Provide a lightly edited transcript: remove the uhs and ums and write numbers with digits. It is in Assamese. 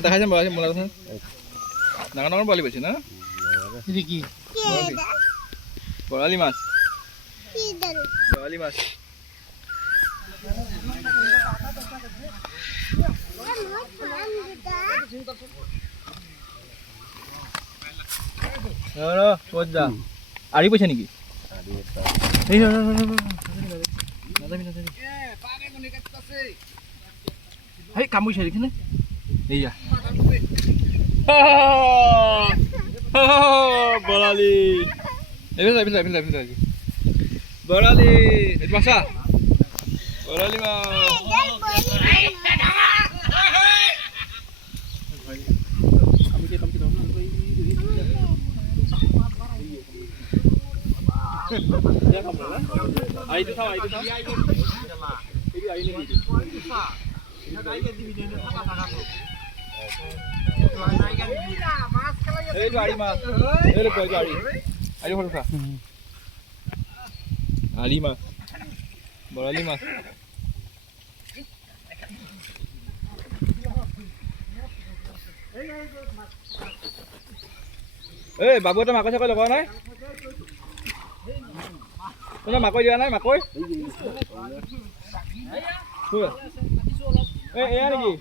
দেখা যাম ডাঙৰ ডাঙৰ পোৱালি পাইছে না বৰালি মাছ আৰি পইছা নেকি কাম কৰিছে দেখিনে এইয়া বৰালি বৰালি মাছা বৰালি বৰালি মাছ এই বাবু এটা মাকৈ চাকৈ লগোৱা নাই তোমাৰ মাকৈ দিয়া নাই মাকৈ এয়া নেকি